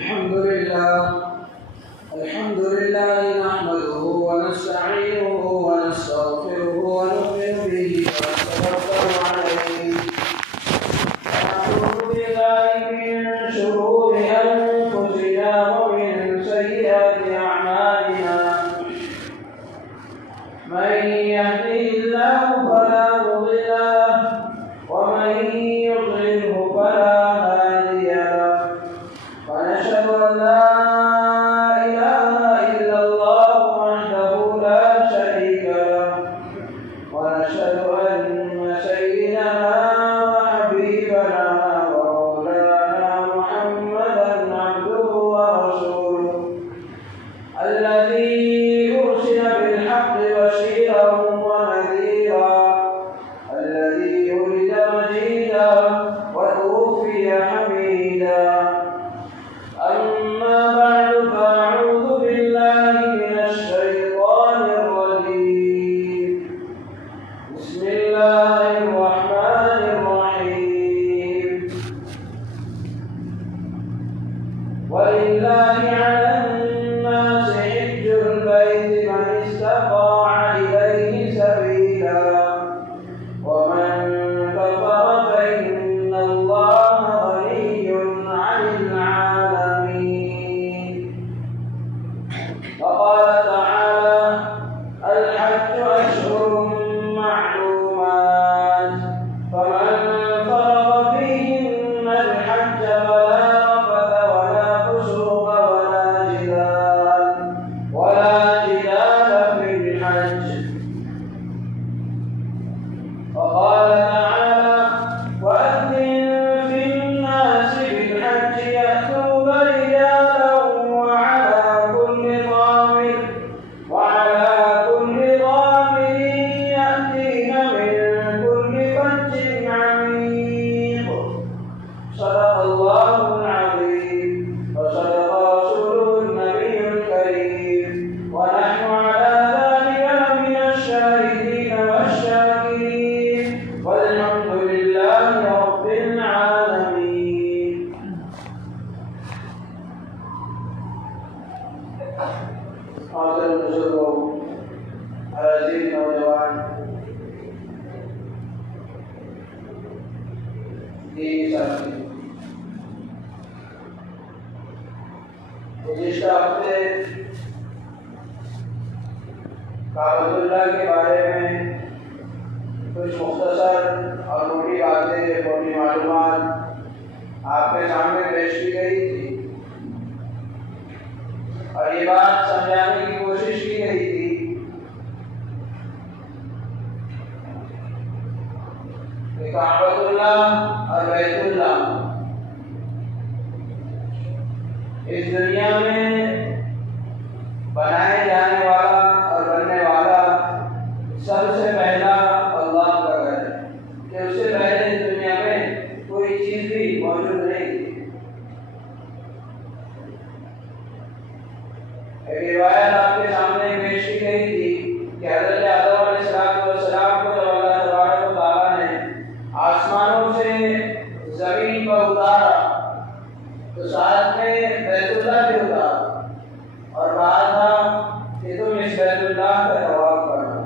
الحمد لله نحمده ونستعينه ونستغفره ونؤمن به ونتوكل عليه ونعوذ بالله من شرور أنفسنا ومن سيئات أعمالنا من يهده الله فلا مضل له ومن يضلله فلا هادي له ونشهد أن لا إله إلا الله وحده لا شريك له ونشهد أن سيدنا وحبيبنا ومولانا محمدا عبده ورسوله الذي أرسل بالحق بشيرا ونذيرا الذي ولد مجيدا وتوفي حميدا أما بعد فأعوذ بالله من الشيطان الرجيم بسم الله الرحمن الرحيم ولله على الناس حج البيت من استطاع إليه سبيلا ومن كفر فإن الله غني عن العالمين وقال تعالى الحج أشهر معلومات فمن فرض فيهن الحج فلا رفث ولا فسوق ولا جدال في الحج وقال تعالى وأذن في الناس بالحج يأتوك رجالا وعلى كل ضامر يأتين من كل فج عميق صدق الله العظيم وصدق رسوله النبي الكريم ونحن على ذلك لمن الشاهدين والشاكرين والحمد لله رب العالمين. حاضر بزرگوں، عزیز نوجوان، دینی ساتھی، گزشتہ ہفتے کعبۃ اللہ کے بارے میں کچھ مختصر اور موٹی باتیں، موٹی معلومات آپ کے سامنے پیش کی گئی تھی اور یہ بات سمجھانے کی کوشش کی گئی تھی کہ کعبۃ اللہ اور بیت اللہ اس دنیا میں بنائے جانے والا اور بننے والا سب سے پہلا اللہ کا گھر ہے کہ اس سے پہلے اس دنیا میں کوئی چیز بھی موجود نہیں تھی. ایک روایت آپ کے سامنے پیش کی گئی تھی کہ حضرت آدم علیہ السلام کو جب اللہ تبارک و تعالیٰ نے آسمانوں سے زمین پر اتارا تو ساتھ میں بیت اللہ بھی اتارا اور کہا تھا کہ تم اس بیت اللہ کا طواف کرنا،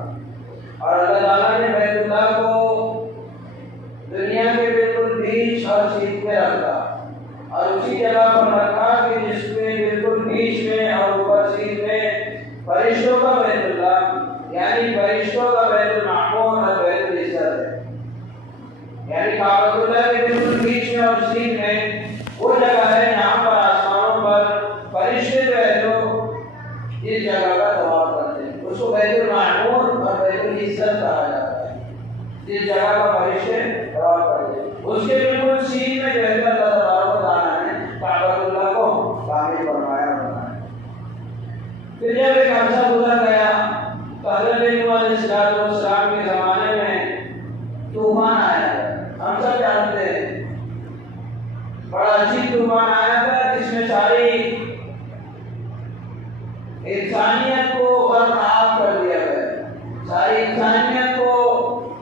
اور اللہ تعالیٰ نے بیت اللہ کو دنیا کے بالکل بیچ اور سیدھ میں رکھا اور اسی جگہ پر رکھا کہ جس میں بالکل بیچ میں اور اوپر سیدھ میں فرشتوں کا بیت اللہ یعنی فرشتوں کا بیت المعمور اور بیت العزت ہے. یعنی کعبۃ اللہ کے بالکل بیچ میں اور سیدھ میں وہ جگہ ہے جہاں پر آسمانوں پر فرشتے جو ہے تو اس جگہ کا طواف کرتے ہیں. اس کو بیت المعمور اور بیت العزت کہا جاتا ہے جس جگہ کا فرشتے طواف کرتے ہیں. اس کے بالکل سیدھ میں جو ہے اللہ تبارک و تعالیٰ نے کعبۃ اللہ کو تعمیر فرمایا. پھر جب ایک عرصہ گزر گیا تو حضرت نوح علیہ السلام کے زمانے میں طوفان آیا. ہم سب جانتے ہیں بڑا عجیب طوفان آیا تھا جس میں ساری انسانیت کو برطرف کر دیا گیا. ساری انسانیت کو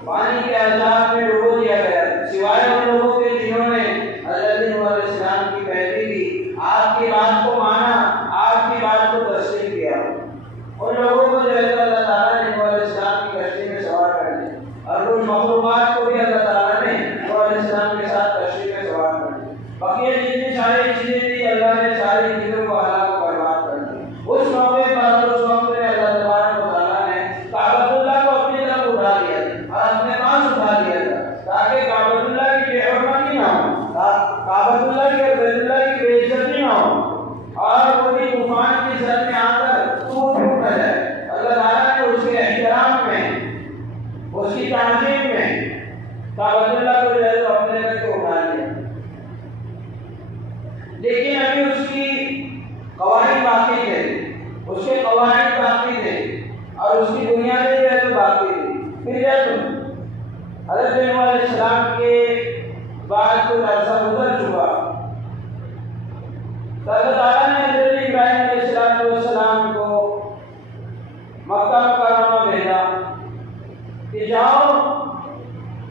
پانی کے عذاب میں ڈبو دیا گیا سوائے ان لوگوں کے جنہوں نے حضرت نوح علیہ السلام کی پیروی کی، آپ کی کی بات کو مانا، آپ کی بات کو تسلیم کیا۔ ان لوگوں کو جو ہے اللہ تعالیٰ نے نوح علیہ السلام کی کشتی میں سوار کر دیا، اور کچھ مخلوقات کو بھی اللہ تعالیٰ نے نوح علیہ السلام کے ساتھ کشتی میں سوار کر دیا۔ بقیہ جتنی ساری چیزیں تھیں اللہ نے ساری چیزوں کو ہلاک و برباد کر دیا۔ اس موقع پر اس وقت میں اللہ تبارک و تعالیٰ نے کعبۃ اللہ کو اپنی طرف اٹھا لیا اور اپنے پاس اٹھا لیا تاکہ کعبۃ اللہ کی بے حرمتی نہ ہو، کعبۃ اللہ کی اور بیت اللہ کی بے عزتی نہ ہو، اور وہی طوفان کی زد میں آ کر ٹوٹ نہ جائے۔ اللہ تعالیٰ نے اس کے احترام میں، اس کی تعظیم میں کعبۃ اللہ کو جو ہے اپنے طرف اٹھا لیا، لیکن ابھی اس کی قواعد باقی تھے، اس کے قواعد باقی تھے اور اس کی بنیادیں جو ہے باقی تھی۔ پھر جب حضرت نوح علیہ السلام کے بعد کچھ عرصہ گزر چکا تو اللہ تعالیٰ نے حضرت ابراہیم علیہ السلام کو مکہ مکرمہ بھیجا کہ جاؤ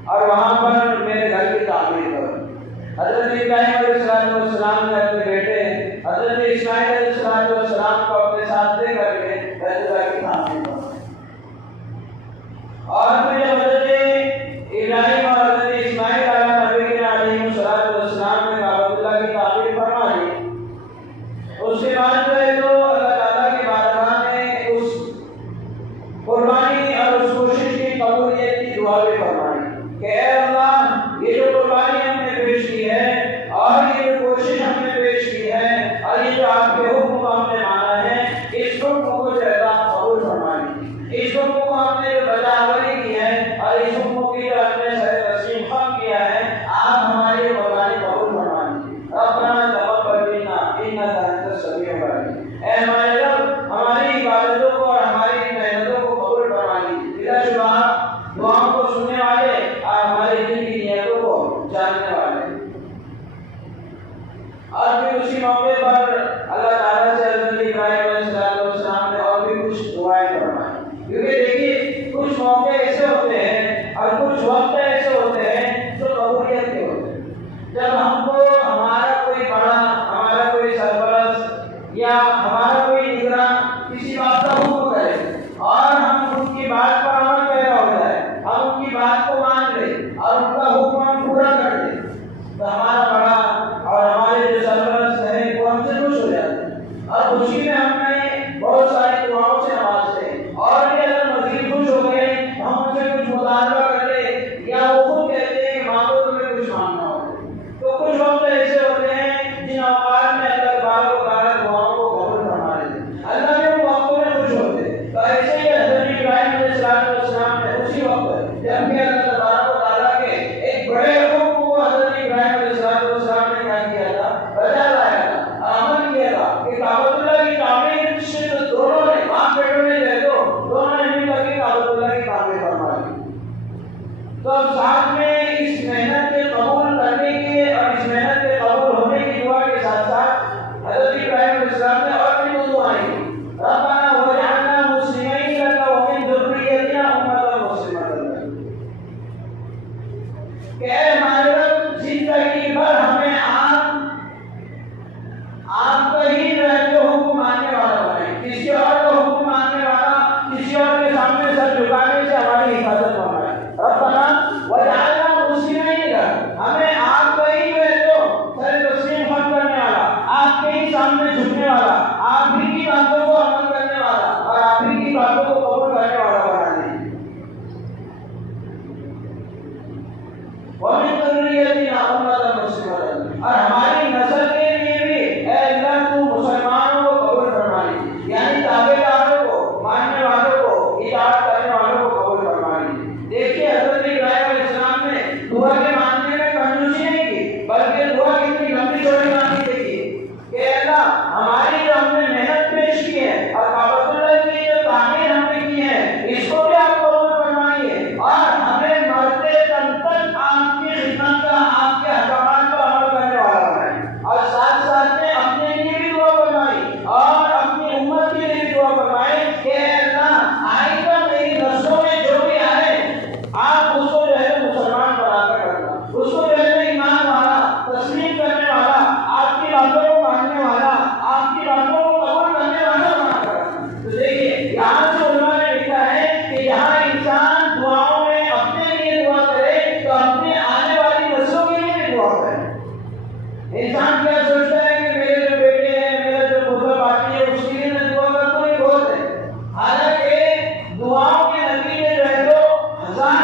اور وہاں پر میرے گھر کی تعمیر کرو۔ حضرت ابراہیم علیہ السلام نے اپنے بیٹے حضرت اسماعیل علیہ السلام کو اپنے ساتھ لے کر کے بیت اللہ کی تعمیر کرو، اور پھر جب حضرت ابراہیم اور حضرت اسماعیل علیہ السلام نے کعبۃ اللہ کی تعمیر فرما لی، اس کے بعد جو ہے تو اللہ تعالیٰ کی بارگاہ میں اس قربانی اور اس کوشش کی قبولیت کی دعا بھی فرمائی کہ اے اللہ، یہ جو قربانی ہم نے پیش کی ہے اور یہ جو کوشش ہم نے پیش کی ہے اور یہ جو آپ کے حکم کو ہم نے مانا ہے، اس حکم کو جو ہے قبول فرمائی، اس حکم کو ہم نے جو بجاوری کی ہے اور اس حکم کی جو ہم نے سر تسلیم خم کیا ہے، آپ ہماری قربانی قبول فرمائیں۔ ربنا تقبل منا انک انت السمیع العلیم، اے ہمارے رب، ہماری عبادتوں کو اور ہماری محنتوں کو قبول فرمائیں۔ بلا شبہ دعاؤں کو سننے والے اور ہمارے دل کی نیتوں کو جاننے والے۔ اور پھر اسی موقع پر اللہ تعالیٰ سے حضرت ابراہیم علیہ السلام نے اور بھی کچھ دعائیں فرمائیں، کیونکہ دیکھیے کچھ موقع ایسے ہوتے ہیں اور کچھ وقت ایسے ہوتے ہیں جو قبولیت کے ہوتے ہیں، جب ہم کو ہمارا کوئی بڑا، ہمارا کوئی سرپرست یا ہمارا کوئی نگراں کسی بات کا حکم کرے اور ہم ان کی بات پر عمل پیرا ہو جائے، ہم ان کی بات کو مان لیں اور ان کا حکم ہم پورا کر دیں، تو ہمارا بڑا اور ہمارے جو سرپرست ہیں وہ ہم سے خوش ہو جاتے ہیں، انسان کیا سوچتا ہے کہ میرے جو بیٹے ہیں، میرا جو پوتا باقی ہے، اس کے لیے میں دعا کرتا ہوں، یہ بہت ہے۔ حالانکہ دعاؤں کے نتیجے جو ہے تو ہزار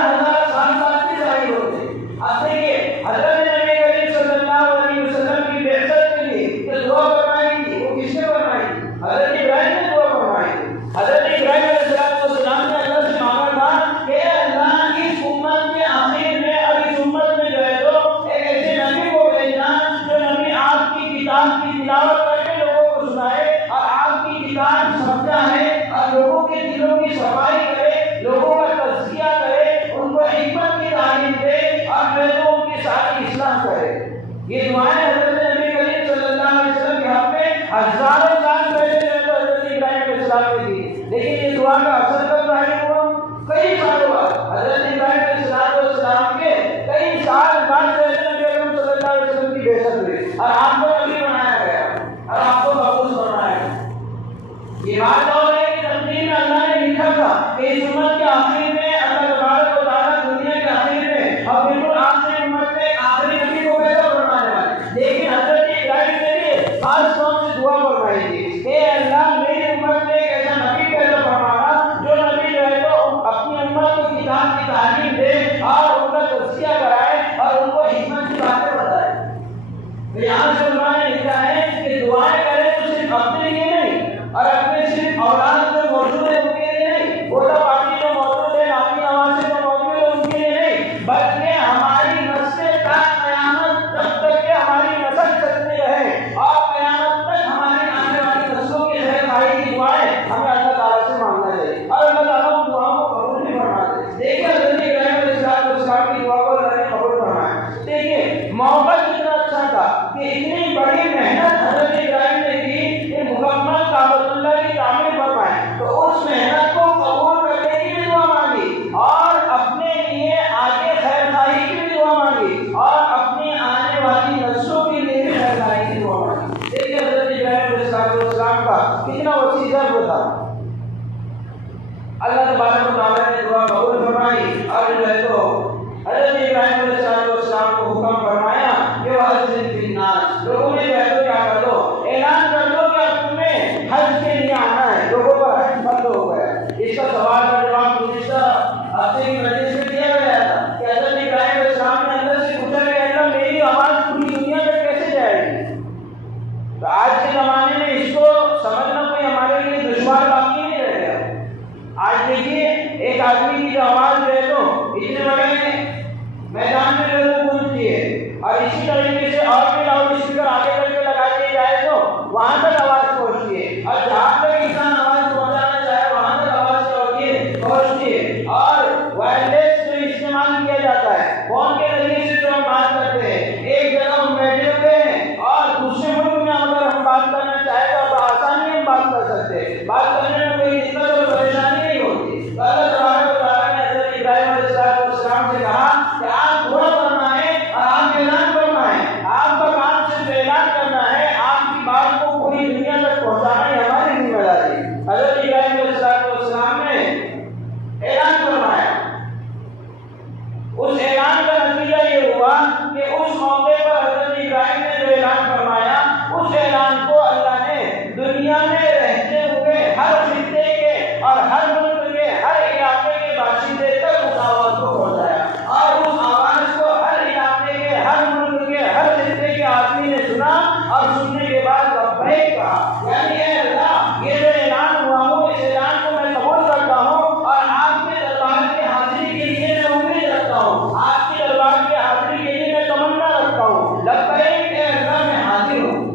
سال کے ظاہر ہوتے ہیں۔ اب دیکھیے حضرت نبی کریم صلی اللہ علیہ وسلم کی بعثت کے لیے جو دعا فرمائی تھی وہ کس نے فرمائی تھی؟ حضرت ابراہیم نے دعا فرمائی تھی۔ حضرت ابراہیم علیہ السلام نے اللہ سے مانگا تھا کہ اللہ اس امت کے آخر میں اور اس امت میں جو ہے تو ایک ایسے نبی کو بھیجنا جو نبی آپ کی کتاب کی تلاوت کر کے لوگوں کو سنائے اور آپ کی کتاب سمجھا ہے اور لوگوں کے دلوں کی صفائی کرے، لوگوں کا تزکیہ کرے، ان کو حکمت کی تعلیم دے اور جو ہے تو ان کی ساری اصلاح کرے۔ یہ دعائیں حضرت نبی کریم صلی اللہ علیہ وسلم کے حق میں ہزاروں سال پہلے جو ہے تو حضرت ابراہیم علیہ السلام نے دی، لیکن یہ دعا کا اثر کب ظاہر ہوا؟ کئی سالوں بعد۔ حضرت ابراہیم علیہ السلام کے کئی سال بعد جو ہے تو نبی اکرم صلی اللہ علیہ وسلم کی بعثت ہوئی اور آپ کو نبی بنایا گیا اور آپ کو مبعوث بنایا گیا۔ یہ بات اور ہے کہ تقدیر میں اللہ نے لکھا تھا کہ اس امت کے آخر میں اللہ تبارک و تعالیٰ دنیا کے آخر میں اور بالکل آخری امت میں آخری نبی کو پیدا فرمانے والے، لیکن حضرت ابراہیم نے بھی خاص طور سے دعا فرمائی تھی کہ اللہ میری امت میں ایک ایسا نبی پیدا فرمانا جو نبی جو ہے تو اپنی امت کو کتاب کی تعلیم دے اور ان کا تزکیہ کرائے اور ان کو حکمت کی باتیں بتائے۔ یہاں سے علماء نے لکھا ہے کہ دعائیں کریں تو صرف اپنے لیے نہیں اور اپنے صرف اولاد جو موجود ہے ان کے لیے نہیں، ووٹر پارٹی جو موجود ہے، نامی نواز جو موجود ہے ان کے لیے نہیں، بلکہ ہماری نسل تا قیامت جب تک کہ ہماری نسل چلتی رہے اور قیامت تک ہماری آنے والی نسلوں کی خیر خواہی کی دعائیں ہمیں اللہ تعالیٰ سے مانگنا چاہیے اور اللہ تعالیٰ ان دعاؤں کو قبول بھی فرماتے ہیں۔ دیکھیے حضرت ابراہیم علیہ السلام کی دعا کو اللہ نے قبول فرمایا۔ دیکھیے موقع کتنا اچھا تھا کہ اتنی بڑی محنت حضرت ابراہیم نے کی کہ مکمل کعبۃ اللہ کی تعمیر فرمائے، تو اس محنت کو قبول کرنے کی بھی دعا مانگی اور اپنے لیے آگے خیر خواہی کی بھی دعا مانگی اور اپنی آنے والی نسلوں کے لیے بھی خیر خواہی کی دعا مانگی۔ دیکھیے حضرت ابراہیم علیہ السلام کا کتنا وسیع ضرب تھا۔ اللہ تبارک و تعالیٰ نے دعا قبول فرمائی اور جو ہے تو حضرت ابراہیم علیہ السلام کو حکم فرمایا کہ وہ حج فی الناس، لوگوں نے جو ہے تو کیا کر دو، اعلان کر دو کہ اب تمہیں حج کے لیے آنا ہے، لوگوں پر حج فرض ہو گیا۔ اس کا سوال کا جواب گزشتہ ہفتے کی مجلس میں دیا گیا تھا کہ حضرت ابراہیم علیہ السلام نے اندر سے پوچھا کہ اللہ میری آواز پوری دنیا تک کیسے جائے گی؟ تو آج کے زمانے میں اس کو سمجھنا کوئی ہمارے لیے دشوار باقی نہیں رہ گیا۔ آج دیکھیے ایک آدمی کی جو آواز جو ہے تو اتنے بڑے میدان میں جو ہے گونجتی ہے اور اسی طریقے سے اور بھی لاؤڈ اسپیکر آگے کر کے لگا دیے جائے تو وہاں تک آواز پہنچتی ہے اور جہاں تک انسان آواز پہنچانا چاہے وہاں تک آواز کیا ہوتی ہے، پہنچتی ہے۔ اور وائرلیس جو استعمال کیا جاتا ہے فون کے ذریعے سے جو ہم بات کرتے ہیں، ایک جگہ ہم بیٹھے ہوئے ہیں اور دوسرے ملک میں اگر ہم بات کرنا چاہیں تو بآسانی ہم بات کر سکتے ہیں، بات کرنے میں کوئی دقت اور پریشانی نہیں ہوتی۔ تو اللہ تبارک و تعالیٰ نے حضرت ابراہیم علیہ السلام سے کہا کہ آپ دعا کرنا ہے اور آپ اعلان کرنا ہے، آپ کا کام صرف اعلان کرنا ہے، آپ کی بات کو پوری دنیا تک پہنچانا ہی ہماری ذمہ داری ہے۔ حضرت ابراہیم علیہ السلام نے اعلان فرمایا۔ اس اعلان کا نتیجہ یہ ہوا کہ اس موقع پر حضرت ابراہیم نے جو اعلان فرمایا، اس اعلان کو اللہ نے دنیا میں رہتے ہوئے ہر خطے کے اور ہر ملک کے ہر علاقے کے باشندے تک اس آواز کو پہنچایا اور اس آواز کو ہر علاقے کے، ہر ملک کے، ہر خطے کے آدمی نے سنا اور سننے کے بعد لبیک کہا، یعنی اے اللہ یہ جو اعلان ہوا ہو اس اعلان کو میں قبول کرتا ہوں اور آپ کے دربار کی حاضری کے لیے میں امید رکھتا ہوں، آپ کے دربار کی حاضری کے لیے میں تمنا رکھتا ہوں، لبیک اے اللہ میں حاضر ہوں۔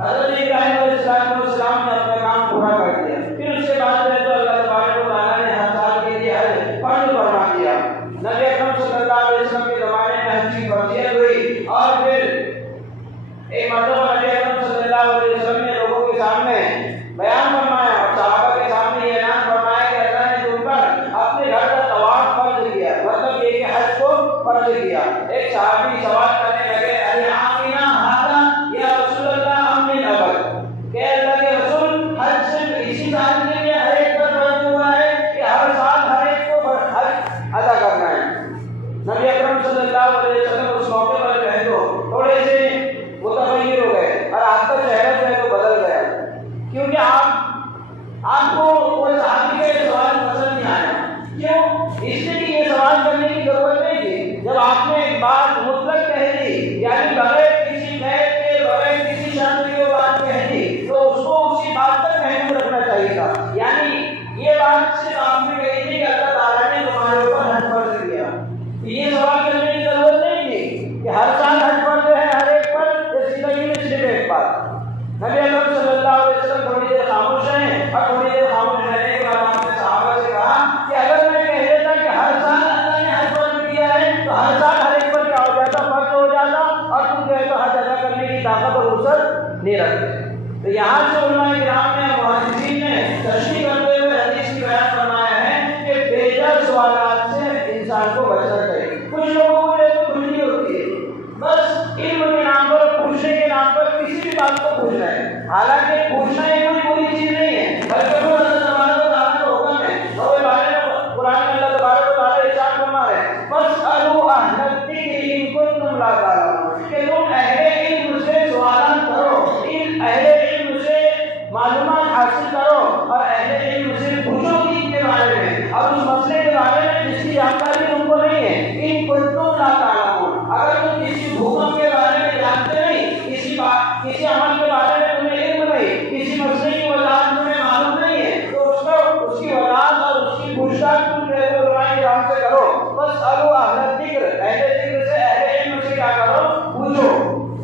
حضرت ابراہیم علیہ السلام نے اپنا کام پورا کر دیا۔ پھر اس کے بعد تو اللہ تبارک و تعالیٰ نے ہر سال کے لیے حج فرض فرما دیا۔ نبی اکرم صلی اللہ علیہ وسلم کے زمانے میں حج کی فرضیت ہوئی اور پھر ایک مرتبہ نبی اکرم صلی اللہ علیہ وسلم نے لوگوں نبی اکرم صلی اللہ علیہ وسلم تھوڑی دیر خاموش رہے اور تھوڑی دیر خاموش رہنے کے بعد آپ نے صحابہ سے کہا کہ اگر میں کہہ دیتا کہ ہر سال اللہ نے حج فرض کیا ہے تو ہر سال ہر ایک پر کیا ہو جاتا، فرض ہو جاتا، اور تم جو ہے تو حج ادا کرنے کی طاقت اور وسعت نہیں رکھتے۔ تو یہاں سے علماء کرام نے، محدثین نے تشریح کرتے ہوئے حدیث کی بیان فرمایا ہے کہ بے جا سوالات سے انسان کو بچنا چاہیے۔ کچھ لوگوں کو یہ تو خوشی ہوتی ہے، بس علم کے نام پر، پوچھنے کے نام پر کسی بھی بات کو پوچھ رہے ہیں، حالانکہ پوچھنا یہ کوئی بری چیز نہیں ہے، بلکہ وہ اللہ تبارک و تعالیٰ کا حکم ہے۔ اور قرآن میں اللہ تبارک و تعالیٰ ارشاد فرما رہے ہیں فَاسْأَلُوا أَهْلَ الذِّكْرِ إِن كُنتُمْ لَا تَعْلَمُونَ، کہ تم اہل علم سے سوالات کرو، اہل علم سے معلومات حاصل کرو اور اہل علم سے پوچھو دین کے بارے میں اور اس مسئلے کے بارے میں جس کی جانکاری تم کو نہیں ہے۔ ان کنتم لا تعلمون، اگر تم کسی حکم کے بارے میں جانتے نہیں، کسی عمل کے بارے میں تمہیں علم نہیں، کسی مسئلے کی وضاحت تمہیں معلوم نہیں ہے، تو اس کی وضاحت اور اس کی پوچھ تاچھ تم جو ہے تو علماء کرام سے کرو۔ بس اہل الذکر، اہل ذکر سے، اہل علم سے کیا کرو، پوچھو۔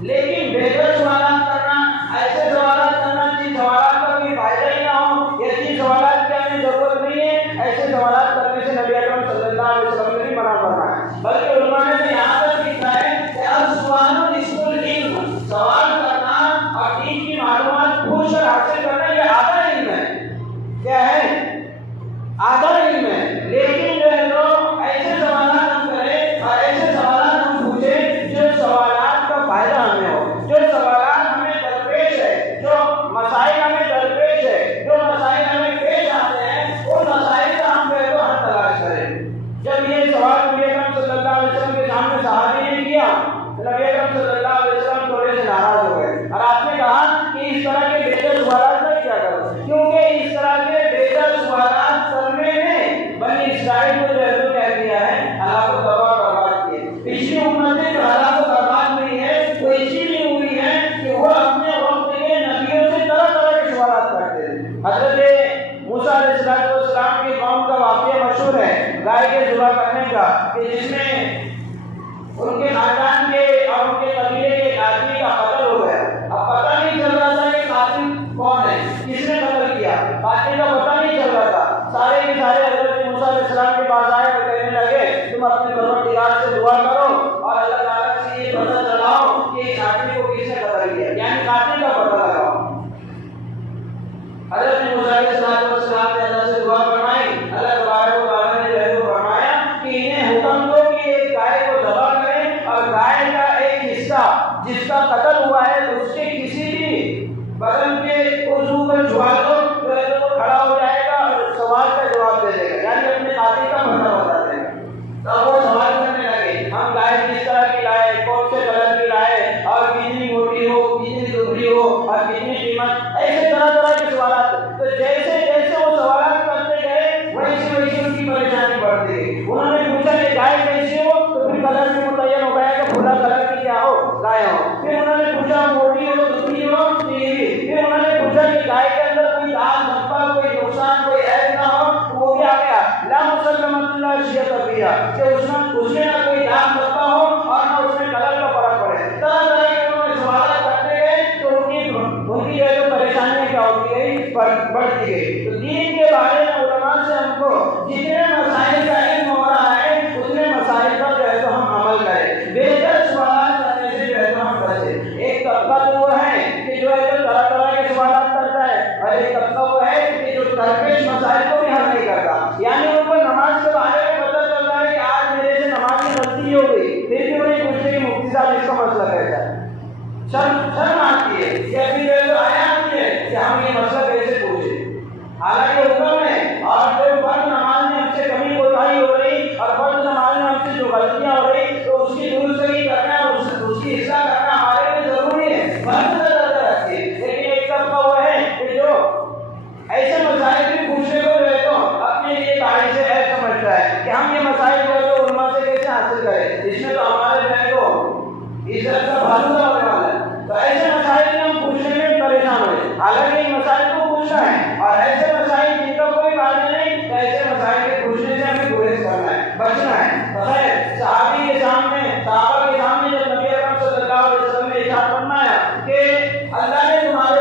لیکن بے جا سوالات کرنا، ایسے سوالات کرنا جن سوالات کا کوئی فائدہ ہی نہ ہو، یا جن سوالات کی ہمیں ضرورت نہیں ہے، ایسے سوالات کرنے سے نبی اکرم صلی اللہ علیہ وسلم نے بھی منع کرنا ہے۔ بلکہ علماء نے یہاں تک لکھا ہے کہ السؤال نصف العلم، سوال کرنا اور دین کی معلومات پوچھ کر حاصل کرنا یہ آدھا علم ہے۔ کیا ہے؟ آدھا علم ہے۔ لیکن جو ہے تو ایسے سوالات ہم کریں اور ایسے سوالات ہم پوچھیں جو سوالات کا فائدہ ہمیں ہو، جو سوالات ہمیں درپیش ہے، جو مسائل ہمیں درپیش ہے، جو مسائل ہمیں پیش آتے ہیں، ان مسائل کا ہم جو ہے تو حل تلاش کریں۔ جب یہ سوال نبی اکرم صلی اللہ علیہ وسلم کے سامنے صحابی نے کیا، نبی اکرم صلی اللہ علیہ وسلم تھوڑے سے ناراض ہو گئے اور آپ نے کہا کہ اس طرح کے بے جا سوالات نہ کیا کرو، کیونکہ اس طرح کے بے جا سوالات کرنے نے بنی اسرائیل کو جو ہے تو کہہ دیا ہے، ہلاک و تباہ برباد کیے۔ پچھلی امتیں جو ہلاک و برباد ہوئی ہے وہ اسی لیے ہوئی ہے کہ وہ اپنے وقت کے نبیوں سے طرح طرح کے سوالات کرتے تھے۔ حضرت موسیٰ علیہ السلام کی قوم کا واقعہ مشہور ہے گائے کے ذبح کرنے کا، کہ جس میں ان کے خاندان کے اور ان کے قبیلے کے ایک آدمی کا قتل ہو گیا۔ اب پتہ نہیں چل رہا تھا کہ قاتل کون ہے، کس نے قتل کیا، قاتل کا پتہ نہیں چل رہا تھا۔ سارے کے سارے حضرت موسیٰ علیہ السلام کے پاس آئے اور کہنے لگے تم اپنے پروردگار سے دعا کرو اور اللہ تعالیٰ سے یہ پتہ چلاؤ کہ اس آدمی کو کس نے قتل کیا، یعنی قاتل کا پتہ لگاؤ۔ حضرت موسیٰ علیہ السلام نے اللہ سے دعا فرمائی، اللہ تبارک و تعالیٰ نے جو ہے وہ فرمایا کہ انہیں حکم دو کہ ایک گائے کو ذبح کریں اور گائے کا ایک حصہ جس کا قتل ہوا ہے اس کے کسی بھی بدن کے عضو پر چھوا دو، جو ہے تو کھڑا ہو جائے گا اور سوال کا جواب دے دے گا، یعنی اپنے قاتل کا پتہ بتا دے گا۔ تو وہ سوال کرنے لگے ہم گائے کس طرح کی لائے، کون سے کلر کی لائے اور کتنی موٹی ہو، کتنی دبلی ہو اور کتنی قیمت، ایسے طرح طرح کے سوالات۔ تو جیسے جیسے وہ سوالات کرتے گئے ویسے ویسے ان کی پریشانی بڑھتی گئی۔ انہوں نے پوچھا کہ گائے کیسی ہو، تو پھر کلر بھی متعین ہو گیا کہ کھلا کلر کی کیا ہو، گائے ہو۔ پھر انہوں نے پوچھا موٹی ہو، دبلی ہو، نیلی۔ پھر انہوں نے پوچھا کہ گائے کے اندر کوئی داغ دھبا، کوئی نقصان، کوئی عیب نہ ہو، تو وہ بھی آ گیا لا مسلمۃ اللہ شیعۃ فیہا، کہ اس میں نہ کوئی داغ دھبا ہو اور نہ اس میں کلر کا فرق پڑے۔ طرح طرح کے انہوں نے سوالات کرتے گئے تو ان کی جو ہے تو پریشانیاں کیا ہوتی گئی، بڑھتی گئی۔ تو دین کے بارے میں علماء سے ہم کو جتنے مسائل کا علم ہو رہا ہے اتنے مسائل پر جو ہے تو ہم عمل کریں، بے جا سوالات کرنے سے جو ہے تو ہم بچیں۔ ایک طبقہ تو وہ ہے کہ جو ہے تو طرح طرح کے سوالات کرتا ہے، اور ایک طبقہ وہ ہے کہ جو درپیش مسائل کو بھی حل نہیں کرتا، یعنی ان کو نماز کے بارے میں پتہ چلتا ہے کہ آج میرے سے نماز میں غلطی ہو گئی، پھر بھی انہیں پوچھتے کہ مفتی صاحب اس کا مسئلہ کیسا ہے، شرم آتی ہے کہ ابھی جو ہے تو آیا آتی ہے کہ ہم یہ مسئلہ کیسے پوچھیں، حالانکہ حکم ہے۔ اور جو فرض نماز میں ہم سے کمی کوتاہی ہو رہی اور فرض نماز میں ہم سے جو غلطیاں ہو رہی تو اس کی درستگی کرنا، اس کی اصلاح کرنا ہمارے لیے ضروری ہے، فرض درجہ رکھتی ہے۔ لیکن ایک طبقہ وہ ہے کہ جو ایسے مسائل بھی پوچھنے کو جو ہے تو اپنے لیے قاعدے سے عیب سمجھتا ہے کہ ہم یہ مسائل جو ہے تو علماء سے کیسے حاصل کریں، اس میں تو ہمارے جو ہے تو عزت کا بھالودا ہونے والا ہے۔ تو ایسے مسائل میں ہم پوچھنے میں پریشان ہوئے، حالانکہ ان مسائل کو پوچھنا ہے، اور ایسے مسائل جن کا کوئی فائدہ نہیں، تو ایسے مسائل کے پوچھنے سے ہمیں گریز کرنا ہے، بچنا ہے۔ بغیر صحابہ کے سامنے جب نبی اکرم صلی اللہ علیہ وسلم نے ارشاد فرمایا کہ اللہ نے تمہارے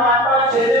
5-5, 6-6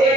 1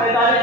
45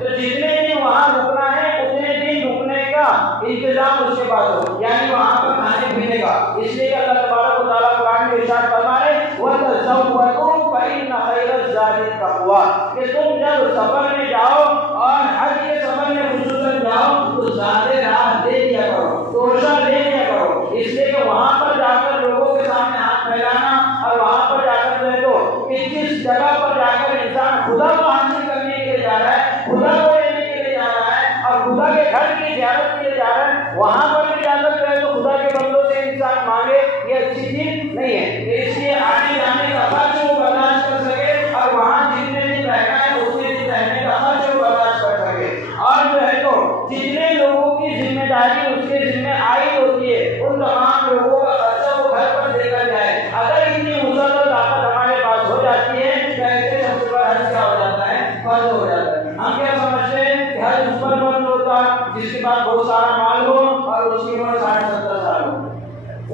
تو جتنے دن وہاں رکنا ہے اتنے دن رکنے کا انتظام اس کے پاس ہو، یعنی وہاں پر کھانے پینے کا۔ اس لیے اللہ تبارک و تعالیٰ قرآن میں ارشاد فرما رہے وَتَزَوَّدُوا فَإِنَّ خَيْرَ الزَّادِ التَّقْوَىٰ، کہ تم جب سفر میں جاؤ اور حج کے سفر میں خصوصاً جاؤ تو زیادہ راہ لے لیا کرو، توشہ لے لیا کرو، اس لیے کہ وہاں پر جا کر لوگوں کے سامنے ہاتھ پھیلانا اور وہاں پر جا کر جو ہے تو جس جگہ پر جا کر انسان خدا کو حاصل کرنے کے لیے جا رہا ہے، خدا کو لینے کے لیے جا رہا ہے اور خدا کے گھر کی زیارت کے لیے جا رہا ہے، وہاں پر بھی جا کر جو ہے تو خدا کے بندوں سے انسان مانگے، یہ اچھی چیز نہیں ہے۔ اس لیے آنے جانے کا خرچ وہ برداشت کر سکے اور وہاں جتنے دن رہنا ہے اتنے دن رہنے کا خرچ وہ برداشت کر سکے، اور جو ہے تو جتنے لوگوں کی ذمہ داری اس کے ذمہ عائد ہوتی ہے ان تمام لوگوں کا خرچہ وہ گھر پر دے کر جائے۔ اگر اتنی وسعت اور طاقت ہمارے پاس ہو جاتی ہے تو ایسے سب سے بڑا حج کیا ہو جاتا ہے؟ فرض ہو جاتا ہے۔ ہم کیا سمجھتے ہیں کہ حج اس پر فرض ہوتا جس کے پاس بہت سارا مال ہو اور اس کی عمر 60-70 سال ہو۔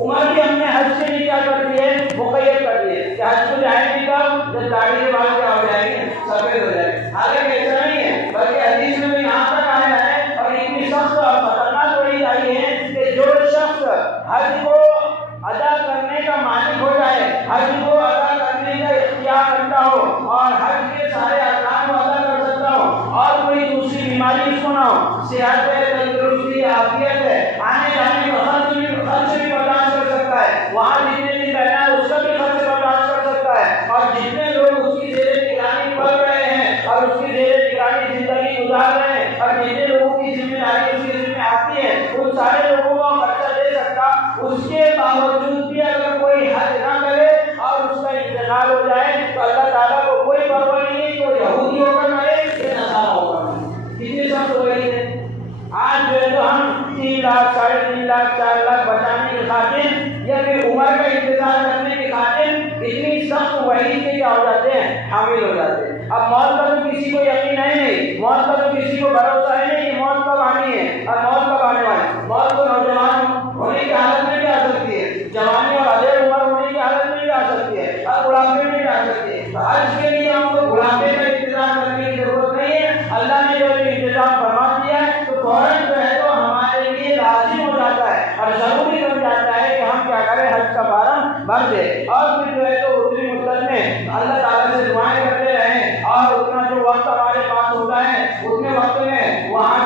عمر بھی ہم نے حج سے بھی کیا کر دی ہے؟ مقید کر دی ہے کہ حج کو جائیں گے کب؟ جب داڑھی کے بال کیا ہو جائیں گے؟ سفید ہو جائیں گے۔ حالانکہ ایسا نہیں ہے، بلکہ حدیث میں بھی یہاں تک آیا ہے اور اتنی سخت اور خطرناک وعید آئی ہے کہ جو شخص حج کو ادا کرنے کا مالک ہو جائے، حج کو ادا کرنے کا اختیار رکھتا ہو اور حج کے سارے ارکان کو ادا کر سکتا ہو اور کوئی دوسری بیماری اس کو نہ ہو، صحت ہے، تندرستی، عافیت ہے، آنے جانے کا خرچ بھی برداشت کر سکتا ہے، وہاں جتنے دن رہنا ہے اس کا بھی خرچ برداشت کر سکتا ہے، اور جتنے لوگ اس کی زیر نگرانی پڑھ رہے ہیں اور اس کی زیر نگرانی زندگی گزار رہے ہیں اور جتنے لوگوں کی ذمہ داری اس کے ذمہ آتی ہے ان سارے لوگوں کو خرچہ دے سکتا، اس کے باوجود بھی اگر کوئی حج نہ کرے اور اس کا انتقال ہو جائے تو اللہ تعالیٰ کو کوئی پرواہ نہیں ہے کہ وہ یہودی ہو کر مرے یا نصارا ہو کر مرے۔ کتنی سخت ہو گئی ہے آج جو ہے تو ہم 3 لاکھ 3.5 لاکھ 4 لاکھ بچانے کی خاطر یا پھر عمر کا انتظار کرنے کی خاطر اتنی سخت وعید کے کیا ہو جاتے ہیں؟ حامل ہو جاتے ہیں۔ اب موت کا تو کسی کو یقین ہے نہیں، موت کا تو کسی کو بھروسہ ہے نہیں کہ موت کب آنی ہے اور موت کب آنے والی۔ موت کو نوجوان ہونے کی حالت میں بھی آ سکتی ہے، جوانی اور ادھیڑ عمر ہونے کی حالت میں بھی آ سکتی ہے اور بڑھاپے میں بھی آ سکتی ہے۔ تو حج کے لیے ہم کو بڑھاپے کا انتظام کرنے کی ضرورت نہیں ہے، اللہ نے جو انتظام فرما دیا ہے تو فوراً جو ہے تو ہمارے لیے لازم ہو جاتا ہے اور ضروری بن جاتا ہے کہ ہم کیا کریں، حج کا فارم بھر دیں اور پھر جو ہے تو اتنی مدت میں اللہ تعالیٰ سے دعائیں کرتے رہیں اور اتنا جو وقت ہمارے پاس ہوتا ہے اتنے وقت میں وہاں